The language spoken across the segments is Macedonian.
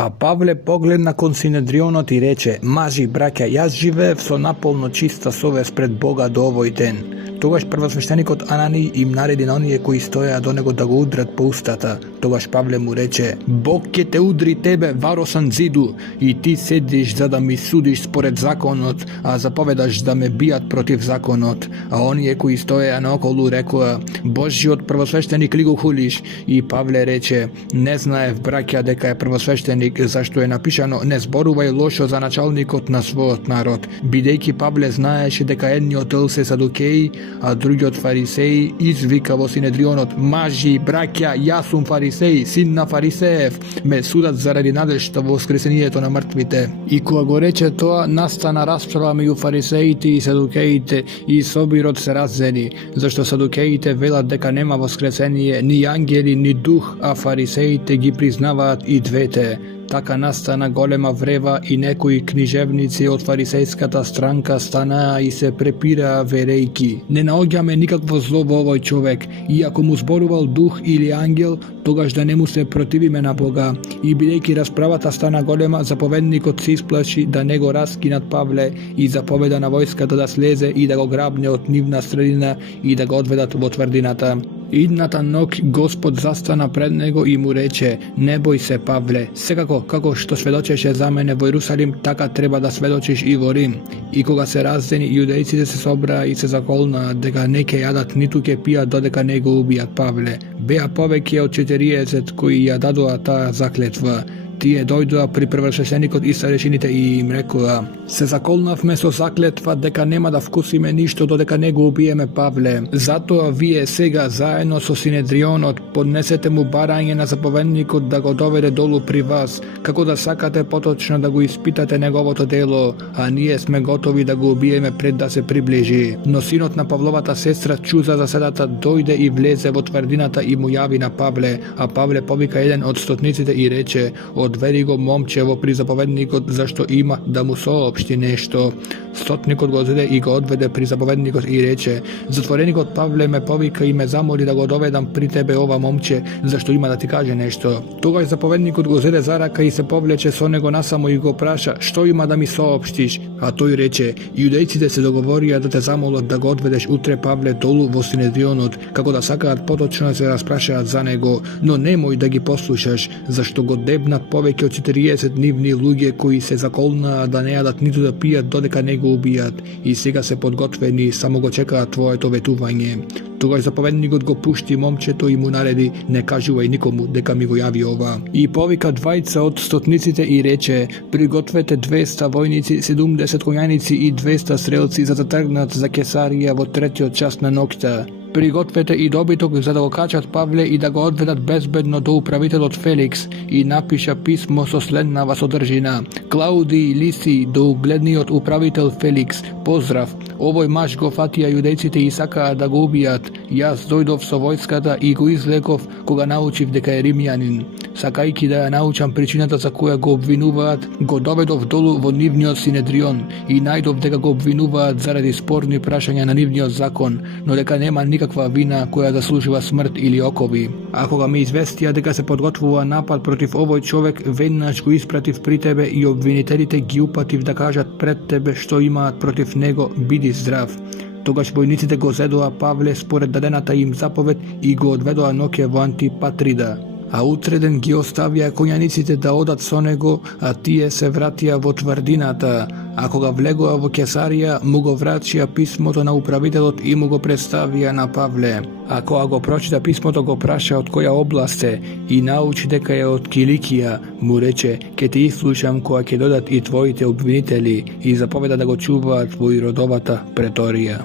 A Pavle pogleda kon Sinedrionot i reče: Maži, braća, jaz живеев со наполно чиста совест пред Бога до овој ден. Тогаш првосвештеникот Анани им нареди на оние кои стоеа до него да го удрат по устата. Тогаш Павле му рече: Бог ќе те удри тебе, варосан зиду, и ти седиш за да ми судиш според законот, а заповедаш да ме бијат против законот. А оние кои стоеа наоколу рекоа: Божјиот првосвештеник ли го хулиш? И Павле рече: Не знаев, браќа, дека е првосвештеник, зашто е напишано: Не зборувај лошо за началникот на својот народ. Бидејќи Павле знаеше дека едниот дел се садукеи, а другиот фарисеи, извика во Синедрионот: Мажи, браќа, јас сум фарисеј, син на фарисеев, ме судат заради надежта во воскресението на мртвите. И кога го рече тоа, настана расправа меѓу фарисеите и садукеите, и собирот се раззеди, зашто садукеите велат дека нема воскресение, ни ангели, ни дух, а фарисеите ги признаваат и двете. Така настана голема врева и некои книжевници од фарисејската странка станаа и се препираа верејки: Не наоѓаме никакво зло во овој човек, и ако му зборувал дух или ангел, тогаш да не му се противиме на Бога. И бидејќи расправата стана голема, заповедникот се исплаши да не го раскинат Павле и заповеда на војската да слезе и да го грабне од нивна средина и да го одведат во тврдината. Идната ног Господ застана пред него и му рече: Не бој се, Павле, секако како што сведочеше за мене во Јерусалим, така треба да сведочиш и во Рим. И кога се раздени, јудејците се собраа и се заколнаа дека не ќе јадат ниту ќе пијат додека не го убијат Павле. Беа повеќе од 40 кои ја дадоа таа заклетва. Тие дојдоа при првосвештеникот и старешините и им рекоа: Се заколнавме со заклетва дека нема да вкусиме ништо додека не го убиеме Павле. Затоа вие сега заедно со Синедрионот поднесете му барање на заповедникот да го доведе долу при вас, како да сакате поточно да го испитате неговото дело, а ние сме готови да го убиеме пред да се приближи. Но синот на Павловата сестра чуза за седата дојде и влезе во тврдината и му јави на Павле, а Павле повика еден од стотниците и рече: Одвери го момчево при заповедникот, зашто има да му соопшти нешто. Стотникот го зеде и го одведе при заповедникот и рече: Затвореникот Павле ме повика и ме замоли да го доведам при тебе ова момче, зашто има да ти каже нешто. Тогаш заповедникот го зеде за рака и се повлече со него насамо и го праша: Што има да ми соопштиш? А тој рече: Јудејците се договорија да те замолат да го одведеш утре Павле долу во Синедрионот, како да сакаат поточно да се распрашаат за него, но немој да ги послушаш, зашто го дебнат повеќе од 40 нивни луѓе кои се заколнаа да не јадат ниту да пијат додека не го убијат, и сега се подготвени, само го чекаат твоето ветување. Тогаш заповедникот го пушти момчето и му нареди: Не кажувај никому дека ми го јави ова. И повика двајца од стотниците и рече: Пригответе 200 војници, 70 коњаници и 200 стрелци за да тргнат за Кесарија во третиот час на ноќта. Пригответе и добиток за да го качат Павле и да го одведат безбедно до управителот Феликс, и напиша писмо со следнава содржина: Клауди Лиси, до угледниот управител Феликс, поздрав. Овој маж го фатија јудејците и сакаа да го убијат. Јас дојдов со војската и го излеков кога научив дека е римјанин. Сакајќи да ја научам причината за која го обвинуваат, го доведов долу во нивниот Синедрион и најдов дека го обвинуваат заради спорни прашања на нивниот закон, но дека нема никаква вина која заслужува смрт или окови. А кога ме известија дека се подготвува напад против овој човек, веднаш го испратив при тебе и обвинителите ги упатив да кажат пред тебе што имаат против него: Биди здрав. Тогаш војниците го зедоа Павле според дадената им заповед и го одведоа ноќе во Антипатрида. А утреден ги оставија коњаниците да одат со него, а тие се вратија во тврдината. А кога влегоа во Кесарија, му го врачија писмото на управителот и му го представија на Павле. А кога го прочита писмото, го праша од која област е и научи дека е од Киликија, му рече: Ке те ислушам кога ќе додат и твоите обвинители, и заповеда да го чуваат во Иродовата преторија.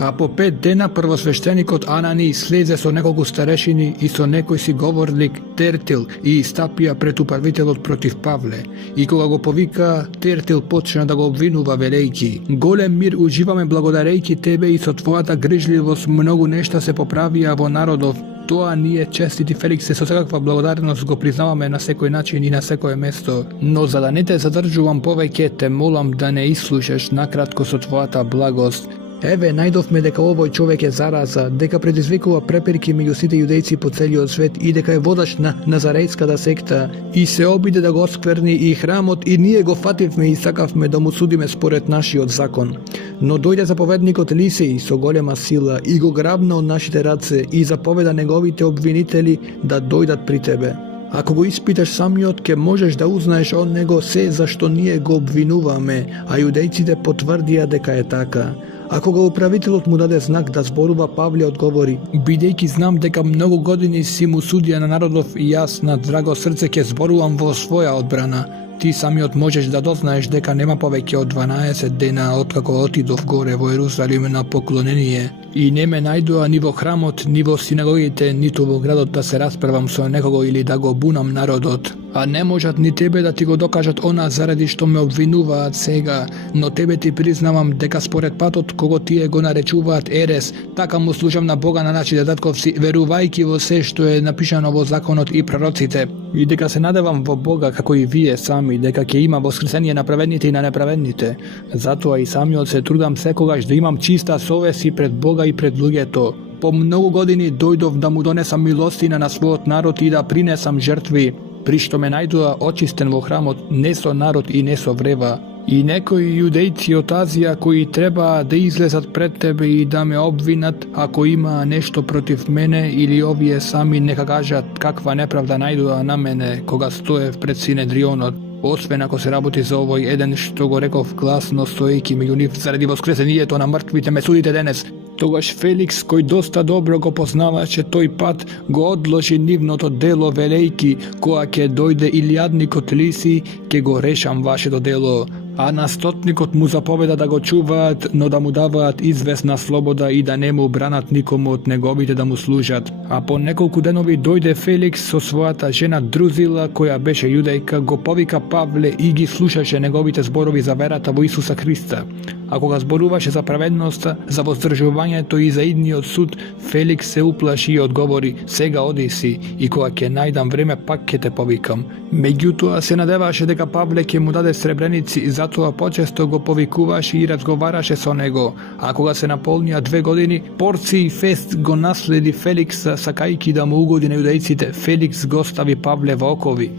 А по 5 дена првосвештеникот Анани слезе со неколку старешини и со некој си говорник Тертил и стапија пред управителот против Павле. И кога го повика, Тертил почна да го обвинува велејки: Голем мир уживаме благодарејќи тебе и со твојата грижливост многу нешта се поправија во народов. Тоа ние, честити Феликсе, со секаква благодарност го признаваме на секој начин и на секое место. Но за да не те задржувам повеќе, те молам да не ислушаш накратко со твојата благост. Еве, најдовме дека овој човек е зараза, дека предизвикува препирки меѓу сите јудејци по целиот свет и дека е водач на Назарејската секта и се обиде да го оскверни и храмот и ние го фативме и сакавме да му судиме според нашиот закон. Но дојде заповедникот Елисеј со голема сила и го грабна од нашите раце и заповеда неговите обвинители да дојдат при тебе. Ако го испиташ самиот, ке можеш да узнаеш од него се зашто ние го обвинуваме, а јудејците потврдија дека е така. Ако го управителот му даде знак да зборува, Павле одговори: бидејќи знам дека многу години си му судија на народов и јас на драго срце ќе зборувам во своја одбрана. Ти самиот можеш да дознаеш дека нема повеќе од 12 дена откако отидов горе во Ерусалим на поклонение и не ме најдоа ни во храмот, ни во синагогите, ниту во градот да се расправам со некого или да го бунам народот. А не можат ни тебе да ти го докажат она заради што ме обвинуваат сега, но тебе ти признавам дека според патот кого тие го наречуваат ерес, така му служам на Бога на нашите татковци, верувајќи во се што е напишано во законот и пророците, и дека се надевам во Бога како и вие сами, дека ќе има воскресение на праведните и на неправедните. Затоа и самиот се трудам секогаш да имам чиста совест и пред Бога и пред луѓето. По многу години дојдов да му донесам милостина на својот народ и да принесам жртви, при што ме најдоа очистен во храмот, не со народ и не со врева. И некои јудејци од Азија кои треба да излезат пред тебе и да ме обвинат ако има нешто против мене, или овие сами нека кажат каква неправда најдоа на мене кога стоев пред Синедрионот, освен ако се работи за овој еден што го реков гласно стоејќи меѓу нив заради воскресението на мртвите ме судите денес. Тогаш Феликс, кој доста добро го познаваше тој пат, го одложи нивното дело велејки: кога ќе дојде илјадникот Лиси, ќе го решам вашето дело. А настотникот му заповеда да го чуваат, но да му даваат известна слобода и да не му бранат никому од неговите да му служат. А по неколку денови дојде Феликс со својата жена Друзила, која беше јудејка, го повика Павле и ги слушаше неговите зборови за верата во Исуса Христа. А кога зборуваше за праведноста, за воздржувањето и за идниот суд, Феликс се уплаши и одговори: сега оди си, и кога ќе најдам време пак ќе те повикам. Меѓутоа се надеваше дека Павле ќе му даде сребреници, затоа почесто го повикуваше и разговараше со него. А кога се наполнија 2 години, Порци Фест го наследи Феликса, сакајќи да му угоди на јудејците. Феликс го стави Павле во окови.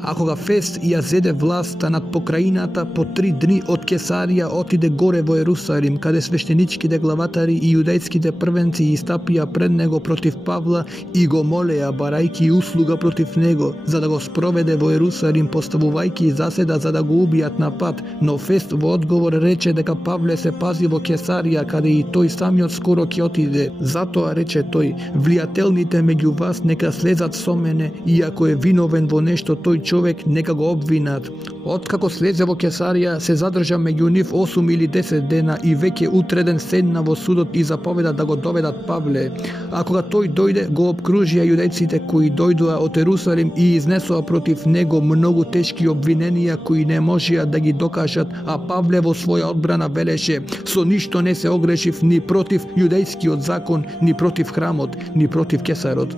А кога Фест ја зеде власта над покраината, по 3 дни од Кесарија отиде горе во Ерусалим, каде свештеничките главатари и јудејските првенци истапија пред него против Павла и го молеа, барајќи услуга против него, за да го спроведе во Ерусалим, поставувајќи заседа за да го убијат на пат. Но Фест во одговор рече дека Павле се пази во Кесарија, каде и тој самиот скоро ќе отиде. Затоа рече тој: влијателните меѓу вас нека слезат со мене, и ако е виновен во нешто тој човек, нека го обвинат. Откако слезе во Кесарија, се задржа меѓу нив 8 или 10 дена и веќе утреден седна во судот и заповеда да го доведат Павле. А кога тој дојде, го обкружија јудејците кои дојдоа од Ерусалим и изнесоа против него многу тешки обвиненија кои не можеа да ги докажат, а Павле во своја одбрана велеше: со ништо не се огрешив ни против јудејскиот закон, ни против храмот, ни против Кесарот.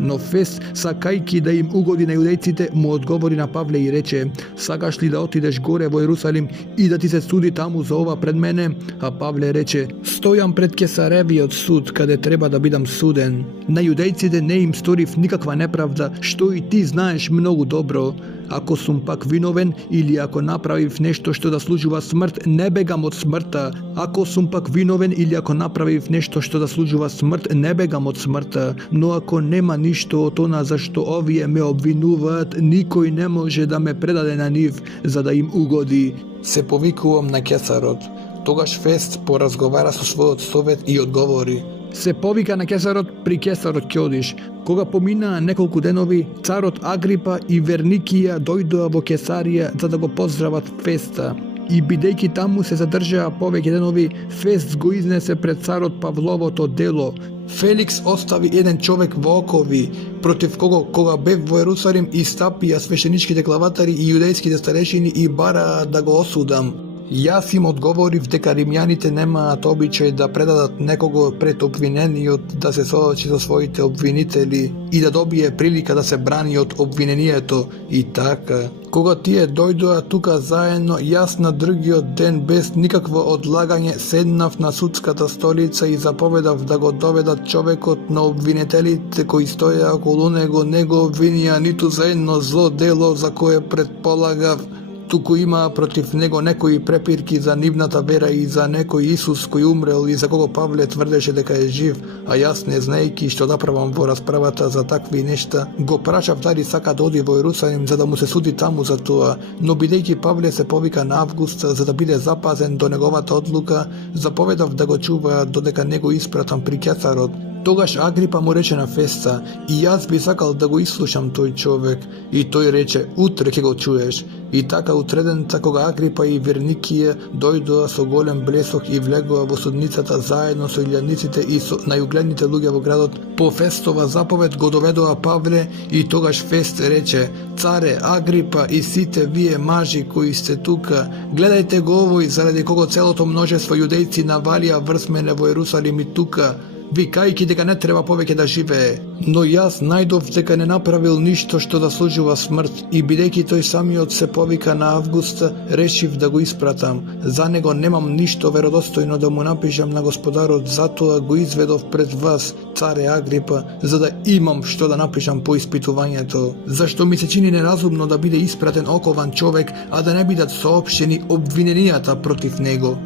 Но Фест, сакајќи да им угоди на јудејците, му одговори на Павле и рече: сакаш ли да отидеш горе во Ерусалим и да ти се суди таму за ова пред мене? А Павле рече: стојам пред Кесаревиот суд, каде треба да бидам суден. На јудејците не им сторив никаква неправда, што и ти знаеш многу добро. Ако сум пак виновен или ако направив нешто што заслужува смрт, не бегам од смртта. Ако сум пак виновен или ако направив нешто што заслужува смрт, не бегам од смртта. Но ако нема ништо од она за што овие ме обвинуваат, никој не може да ме предаде на нив, за да им угоди. Се повикувам на Кесарот. Тогаш Фест поразговара со својот совет и одговори: се повика на Кесарот, при Кесарот ќе одиш. Кога поминаа неколку денови, царот Агрипа и Верникија дојдоа во Кесарија за да го поздрават Феста. И бидејќи таму се задржаа повеќе денови, Фест го изнесе пред царот Павловото дело. Феликс остави еден човек во окови, против кога бев во Ерусалим, истапија свештеничките главатари и јудејските старешини и бараа да го осудам. Јас им одговорив дека римјаните немаат обичај да предадат некого пред обвинениот да се соочи со своите обвинители и да добие прилика да се брани од обвинението. И така, Кога тие дојдоа тука заедно, јас на другиот ден без никакво одлагање седнав на судската столица и заповедав да го доведат човекот на обвинителите кои стоеа околу него. Не го обвинија ниту за едно зло дело за кое предполагав, туку имаа против него некои препирки за нивната вера и за некој Исус кој умрел и за кого Павле тврдеше дека е жив, а јас не знаејќи што да правам во расправата за такви нешта, го прашав дали сака да оди во Ерусалим за да му се суди таму за тоа, но бидејќи Павле се повика на Август за да биде запазен до неговата одлука, заповедав да го чуваат додека не го испратам при Кесарот. Тогаш Агрипа му рече на Феста: и јас би сакал да го ислушам тој човек. И тој рече: утре ќе го чуеш. И така утредента кога Агрипа и Верникија дојдоа со голем блесок и влегоа во судницата заедно со илјадниците и со најугледните луѓе во градот, по Фестова заповед го доведоа Павле и тогаш Фест рече: царе Агрипа и сите вие мажи кои сте тука, гледајте го овој заради кого целото множество јудејци навалија врз мене во Ерусалим и тука, викајќи дека не треба повеќе да живее. Но јас најдов дека не направил ништо што да служува смрт и бидејќи тој самиот се повика на Августа, решив да го испратам. За него немам ништо веродостојно да му напишам на Господарот, затоа го изведов пред вас, царе Агрипа, за да имам што да напишам по испитувањето. Зашто ми се чини неразумно да биде испратен окован човек, а да не бидат соопштени обвиненијата против него.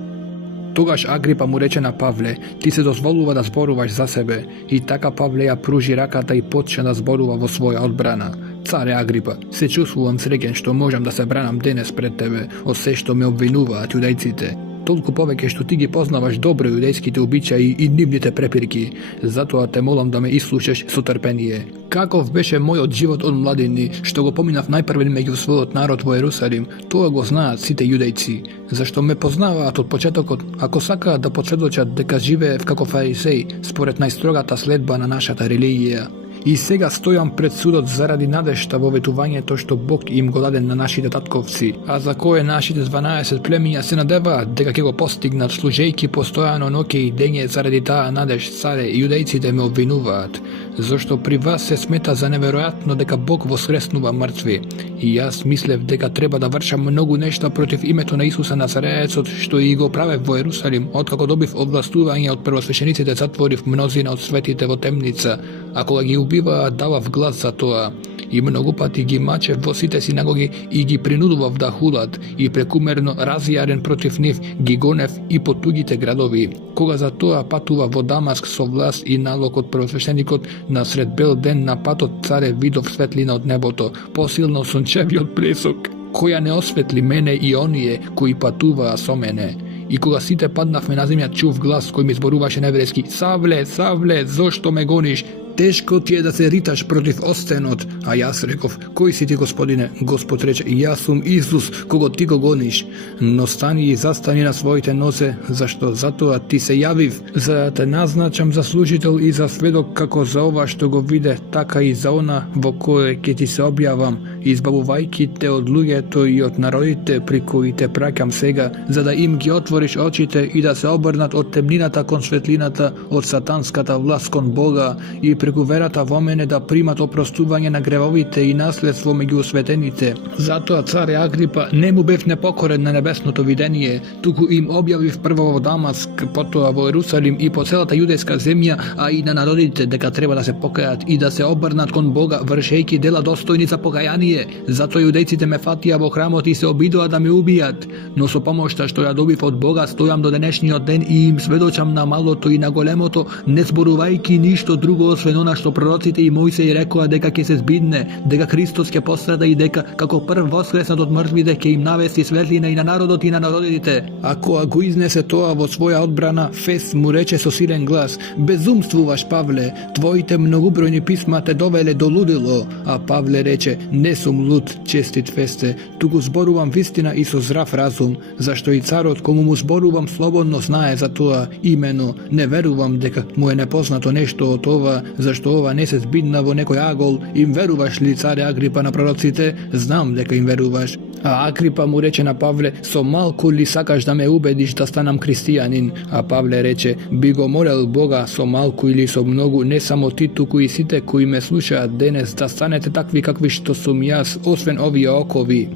Тогаш Агрипа му рече на Павле: ти се дозволува да зборуваш за себе. И така Павле ја пружи раката и почна да зборува во своја одбрана. Царе Агрипа, се чувствувам среќен што можам да се бранам денес пред тебе од се што ме обвинуваат јудејците. Толку повеќе што ти ги познаваш добро јудејските обичаи и нивните препирки. Затоа те молам да ме ислушаш со трпение. Каков беше мојот живот од младини, што го поминав најпрвен меѓу својот народ во Ерусалим, тоа го знаат сите јудејци. Зашто ме познаваат од почетокот, ако сакаат да посведочат дека живеев како фарисеј, според најстрогата следба на нашата религија. И сега стојам пред судот заради надежта во ветувањето што Бог им го даде на нашите татковци, а за кое нашите 12 племиња се надеваат дека ќе го постигнат служејќи постојано ноќе и дење. Заради таа надеж, царе, јудејците ме обвинуваат, зашто при вас се смета за неверојатно дека Бог воскреснува мртви. И јас мислев дека треба да вршам многу нешта против името на Исуса Назареецот, што и го правев во Ерусалим, откако добив овластување од првосвещениците, затворив мнозина од светите во темница, а кога ги убиваат давав глас за тоа. И многу пати ги мачев во сите синагоги и ги принудував да хулат, и прекумерно разјарен против нив ги гонев и по тугите градови. Кога за тоа патува во Дамаск со власт и налог од првосвещеникот, насред бел ден на патот, царе, видов светлина од небото, посилно сончевиот блесок, која не осветли мене и оние кои патуваа со мене. И кога сите паднавме на земја, чув глас кој ми зборуваше на еврејски: Савле, Савле, зошто ме гониш? Тешко ти е да се риташ против остенот. А јас реков: кој си ти, Господине? Господ рече: јас сум Исус, кого ти го гониш. Но стани и застани на своите нозе, зашто затоа ти се јавив, за да те назначам за служител и за сведок како за ова што го виде, така и за она во кое ќе ти се објавам, избавувајќи те од луѓето и од народите при кои те праќам сега, за да им ги отвориш очите и да се обрнат од темнината кон светлината, од сатанската власт кон Бога, и преку верата во мене да примат опростување на гревовите и наследство меѓу осветените. Затоа, царе Агрипа, не му бев непокорен на небесното видение, туку им објавив прво во Дамаск, потоа во Ерусалим и по целата јудејска земја, а и на народите дека треба да се покајат и да се обрнат кон Бога, вршејќи дела достојни за покаяние. Затоа јудејците ме фатија во храмот и се обидоа да ме убијат. Но со помошта што ја добив од Бога, стојам до денешниот ден и им сведочам на малото и на големото, не зборувајќи ништо друго освен она што пророците и Мојсеј рекоа дека ќе се збидне, дека Христос ќе пострада и дека како прв воскреснат од мртвите ќе им навести светлина и на народот и на народите. А кога го изнесе тоа во своја одбрана, Фест му рече со силен глас: безумствуваш, Павле, твоите многубројни писма те довеле до лудило. А Павле рече: не сум луд, честит Фесте, туку зборувам вистина и со здрав разум, зашто и царот кому му зборувам слободно знае за тоа. Имено, не верувам дека му е непознато нешто од ова, зашто ова не се збидна во некој агол. Им веруваш ли, царе Агрипа, на пророците? Знам дека им веруваш. А Агрипа му рече на Павле: со малку ли сакаш да ме убедиш да станам христијанин? А Павле рече: би го молел Бога со малку или со многу, не само ти, туку и сите кои ме слушаат денес, да станете такви какви што сум јас, освен овие окови.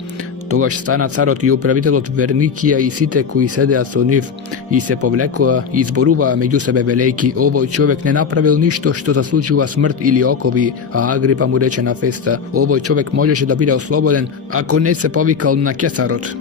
Тогаш стана царот и управителот Верникија и сите кои седеа со нив и се повлекоа и зборуваа меѓу себе велејки: овој човек не направил ништо што заслужува смрт или окови. А Агрипа му рече на Феста: овој човек можеше да биде ослободен ако не се повикал на Кесарот.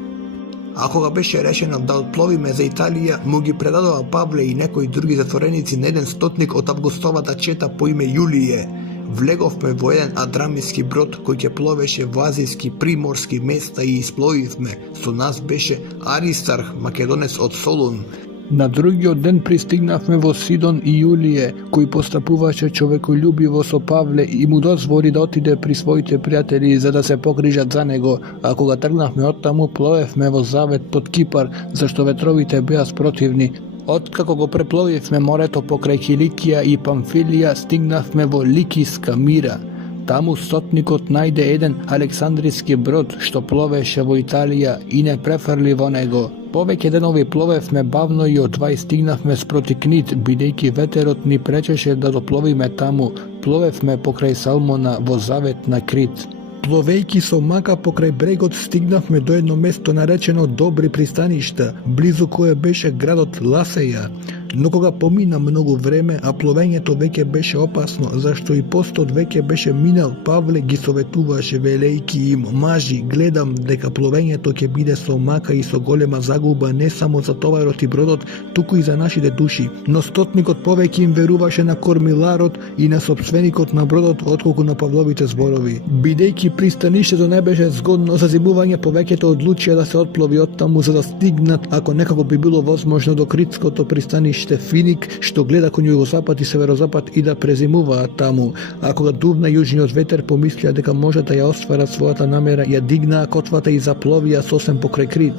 А кога беше решено да отпловиме за Италија, му ги предадоа Павле и некои други затвореници на еден стотник од августовата чета по име Јулије. Влеговме во еден адрамиски брод кој ќе пловеше во азијски приморски места и испловивме. Со нас беше Аристарх, македонец од Солун. На другиот ден пристигнавме во Сидон и Јулије, кој постапуваше човеколюбиво со Павле и му дозволи да отиде при своите пријатели за да се погрижат за него, а кога тргнавме оттаму, пловевме во Завет под Кипар, зашто ветровите беа спротивни. Откако го препловивме морето покрај Киликија и Памфилија, стигнавме во Ликиска Мира. Таму стотникот најде еден александриски брод што пловеше во Италија и не префрли во него. Повеќе денови пловевме бавно и одвај стигнавме спроти Книт, бидејќи ветерот ни пречеше да допловиме таму. Пловевме покрај Салмона во Завет на Крит. Пловејќи со мака покрај брегот, стигнавме до едно место наречено Добри пристаништа, близу кое беше градот Ласеја. Но кога помина многу време, а пловењето веќе беше опасно, зашто и постот веќе беше минал, Павле ги советуваше велејки им: мажи, гледам дека пловењето ќе биде со мака и со голема загуба не само за товарот и бродот, туку и за нашите души. Но стотникот повеќе им веруваше на кормиларот и на собственикот на бродот отколку на Павловите зборови. Бидејќи пристаништето не беше згодно за зимување, повеќето одлучија да се отплови оттаму за да стигнат, ако некако би било возможно, до критското пристаниште Финик, што гледа кон југозапад и северозапад, и да презимуваат таму. А кога дувна јужниот ветер, помислија дека може да ја остварат својата намера, ја дигнаа котвата и запловија сосем покрај Крит.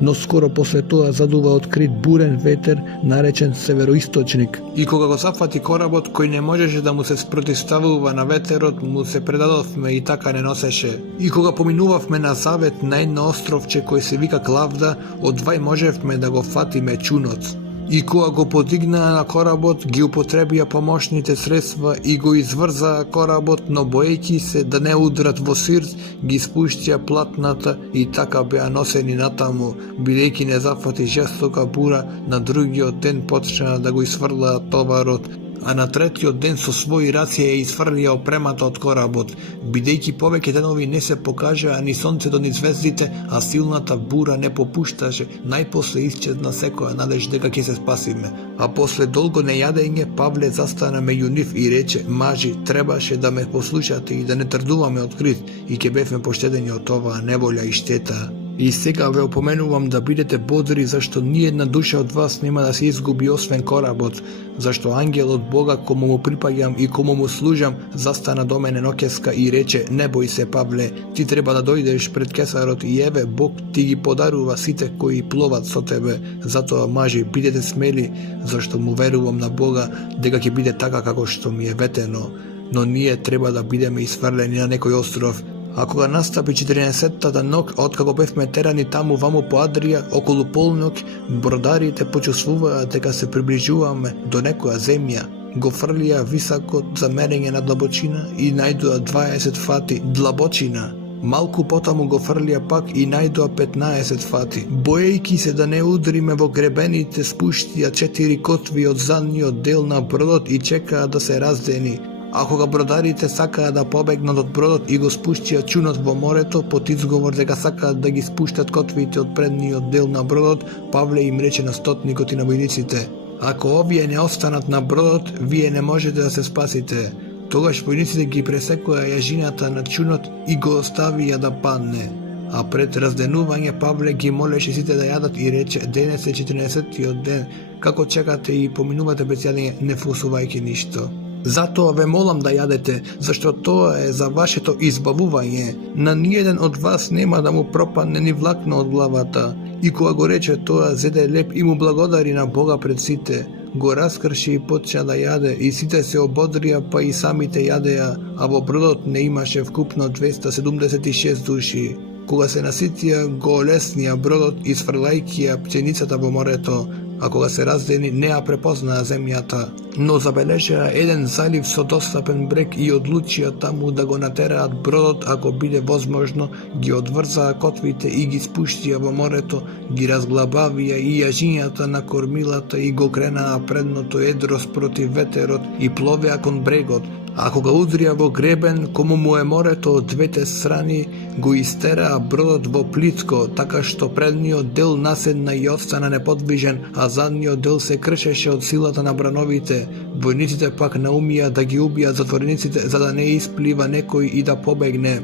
Но скоро после тоа задува од Крит бурен ветер, наречен североисточник. И кога го зафати коработ кој не можеше да му се спротивставува на ветерот, му се предадовме и така не носеше. И кога поминувавме на Завет на едно островче кој се вика Клавда, одвај можевме да го фатиме чунот. И кога го подигнаа на коработ, ги употребија помошните средства и го изврзаа коработ, но боејќи се да не удрат во Сирт, ги спуштија платната и така беа носени натаму, бидејќи не зафати жестока бура. На другиот ден почнаа да го изфрлаат товарот, а на третиот ден со своји раци ја изфрлија опремата од коработ, бидејќи повеќе денови не се покажаа ни сонцето ни звездите, а силната бура не попушташе. Најпосле исчезна секоја надеж дека ќе се спасиме. А после долго нејадење, Павле застана меѓу нив и рече: мажи, требаше да ме послушате и да не трдуваме од Крит, и ќе бевме поштедени од оваа неволја и штета. И сега ве опоменувам да бидете бодри, зашто ни една душа од вас нема да се изгуби освен коработ, зашто ангел од Бога, кому му припаѓам и кому му служам, застана до мене ноќеска и рече: не бој се, Павле, ти треба да дојдеш пред Кесарот и еве Бог ти ги подарува сите кои пловат со тебе. Затоа, мажи, бидете смели, зашто му верувам на Бога дека ќе биде така како што ми е ветено. Но ние треба да бидеме изфрлени на некој остров. А кога настапи 14-та ног, откако бевме терани таму ваму по Адрија, околу полнок, бродарите почувствуваа дека се приближуваме до некоја земја. Го фрлија високо за мерење на длабочина и најдоа 20 фати длабочина. Малку потаму го фрлија пак и најдоа 15 фати. Боејќи се да не удриме во гребените, спуштија 4 котви од задниот дел на бродот и чекаа да се раздени. А кога бродарите сакаа да побегнат од бродот и го спуштија чунот во морето, под изговор дека сакаат да ги спуштат котвите од предниот дел на бродот, Павле им рече на стотникот и на војниците: ако овие не останат на бродот, вие не можете да се спасите. Тогаш војниците ги пресекоа јажината на чунот и го оставија да падне. А пред разденување Павле ги молеше сите да јадат и рече: денес е 14-тиот ден, како чекате и поминувате без јадење, не вкусувајќи ништо. Затоа ве молам да јадете, зашто тоа е за вашето избавување. На ниеден од вас нема да му пропадне ни влакно од главата. И кога го рече тоа, зеде леп и му благодари на Бога пред сите. Го раскрши и почна да јаде, и сите се ободрија, па и самите јадеа, а во бродот не имаше вкупно 276 души. кога се наситија, го олеснија бродот и сфрлајќи ја пченицата во морето, а кога се раздени, не ја препознаа земјата. Но забележаа еден залив со достапен брег и одлучија таму да го натераат бродот, ако биде возможно, ги одврзаа котвите и ги спуштија во морето, ги разглабавија и јажињата на кормилата и го кренаа предното едро спротив ветерот и пловеа кон брегот. А кога удрија во гребен, кому му е морето од двете страни, го истераа бродот во плитко, така што предниот дел наседна и остана неподвижен, а задниот дел се кршеше од силата на брановите. Војниците пак наумија да ги убијат затворениците, за да не исплива некој и да побегне.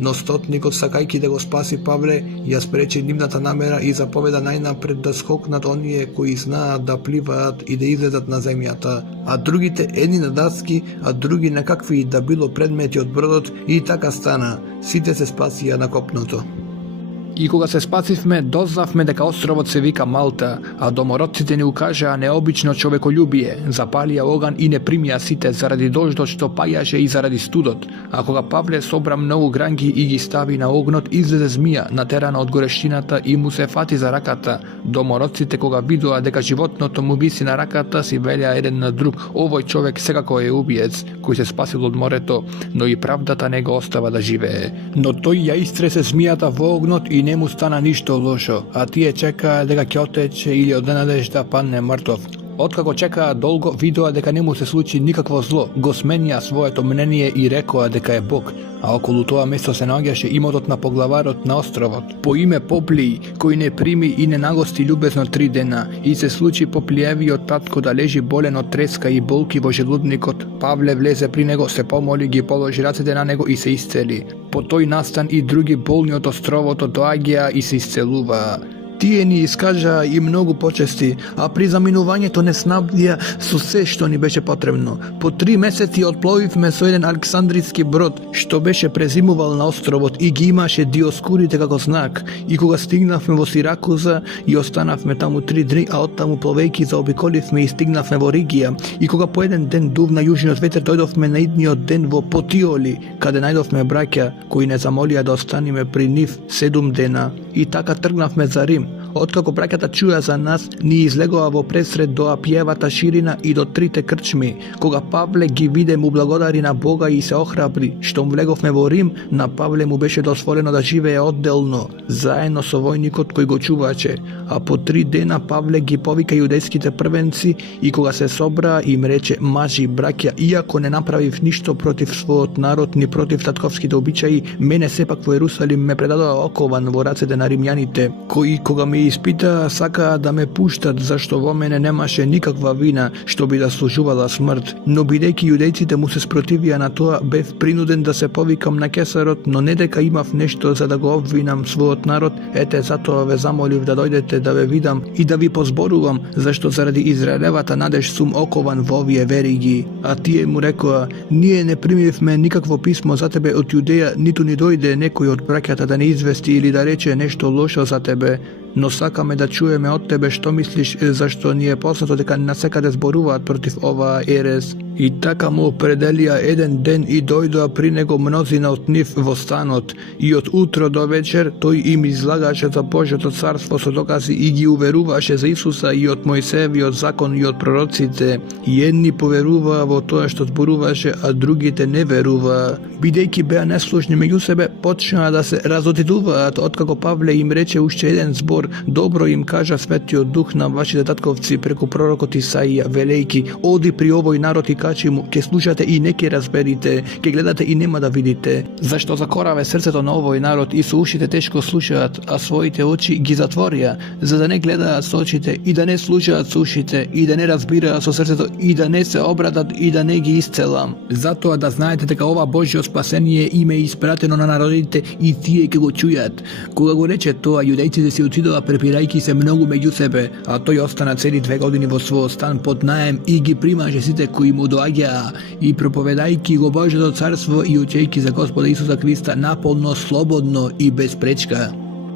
Но стотникот, сакајќи да го спаси Павле, ја спречи нивната намера и заповеда најнапред да скокнат оние кои знаат да пливаат и да излезат на земјата, а другите едни на даски, а други на какви да било предмети од бродот, и така стана. Сите се спасија на копното. И кога се спасивме, дознавме дека островот се вика Малта, а домородците ни укажаа необично човеколюбие, запалија оган и не примија сите заради дождот што паѓаше и заради студот. А кога Павле собра многу гранги и ги стави на огнот, излезе змија, натерана од горештината и му се фати за раката. Домородците кога видоа дека животното му виси на раката, си велеа еден на друг: овој човек секако е убиец, кој се спасил од морето, но и правдата не го остава да живее. Но тој ја истресе змијата во огнот и не му стана ништо лошо, а тие чекаа дека ќе отече или од ненадеж да падне мртов. Откако чекаа долго, видоа дека не му се случи никакво зло, го сменија своето мнение и рекоа дека е Бог, а околу тоа место се наоѓаше имотот на поглаварот на островот, по име Поплиј, кој не прими и не нагости љубезно 3 дена, и се случи Поплиевиот татко да лежи болен од треска и болки во желудникот. Павле влезе при него, се помоли, ги положи рацете на него и се исцели. По тој настан и други болни од островото доаѓаа и се исцелуваа. Тие ни искажаа и многу почести, а при заминувањето не снабдија со се што ни беше потребно. По 3 месеци отпловивме со еден александритски брод, што беше презимувал на островот и ги имаше Диоскурите како знак. И кога стигнавме во Сиракуза и останавме таму 3 дни, а оттаму пловејќи заобиколивме и стигнавме во Ригија. И кога по еден ден дувна јужниот ветер, дојдовме на идниот ден во Потиоли, каде најдовме браќа кои не замолија да останеме при нив 7 дена. И така тргнавме за Рим. Откако браќата чуја за нас, ни излегоа во пресред до Апиевата ширина и до 3 крчми. Кога Павле ги виде, му благодари на Бога и се охрабри. Штом влеговме во Рим, на Павле му беше дозволено да живее одделно, заедно со војникот кој го чуваче. А по 3 дена Павле ги повика јудејските првенци и кога се собраа им рече: мажи, браќа, иако не направив ништо против својот народ ни против татковските обичаи, мене сепак во Ерусалим ме предадоа окован во рацете на римјаните, кои кога ме испитаа сакаа да ме пуштат, зашто во мене немаше никаква вина што би да служувала смрт. Но бидејќи јудејците му се спротивија на тоа, бев принуден да се повикам на кесарот, но не дека имав нешто за да го обвинам својот народ, ете затоа ве замолив да дојдете да ве видам и да ви позборувам, зашто заради Израелевата надеж сум окован во овие вериги. А тие му рекоа: ние не примивме никакво писмо за тебе од Јудеја, ниту ни дојде некој од браќата да не извести или да рече нешто лошо за тебе. Но сакаме да чуеме од тебе што мислиш, зашто ни е познато дека насекаде зборуваат против оваа ерес. И така му определија еден ден и дојдоа при него мнозина од нив во станот. И од утро до вечер тој им излагаше за Божјото царство со докази и ги уверуваше за Исуса и од Мојсеевиот закон и од пророците. И едни поверуваа во тоа што зборуваше, а другите не веруваа. Бидејќи беа неслушни меѓу себе, почнаа да се разотидуваат, откако Павле им рече уште еден збор: добро им кажа Светиот Дух на вашите татковци преку пророкот Исаија, велејќи: оди при овој народ и кажи му, ќе слушате и не ќе разберите, ќе гледате и нема да видите. Зашто закораве срцето на овој народ и со ушите тешко слушаат, а своите очи ги затворија, за да не гледаат со очите и да не слушаат со ушите и да не разбираат со срцето и да не се обрадат и да не ги исцелам. Затоа да знаете дека ова Божјо спасение им е испратено на народите и тие ќе го чујат. Кога го рече тоа, јудејците си отидоа препирајќи се многу меѓу себе, а тој остана цели 2 години во својот стан под наем и ги примаше сите кои му доаѓаа и проповедајќи го Божјото царство и учејќи за Господа Исуса Христа наполно, слободно и без пречка.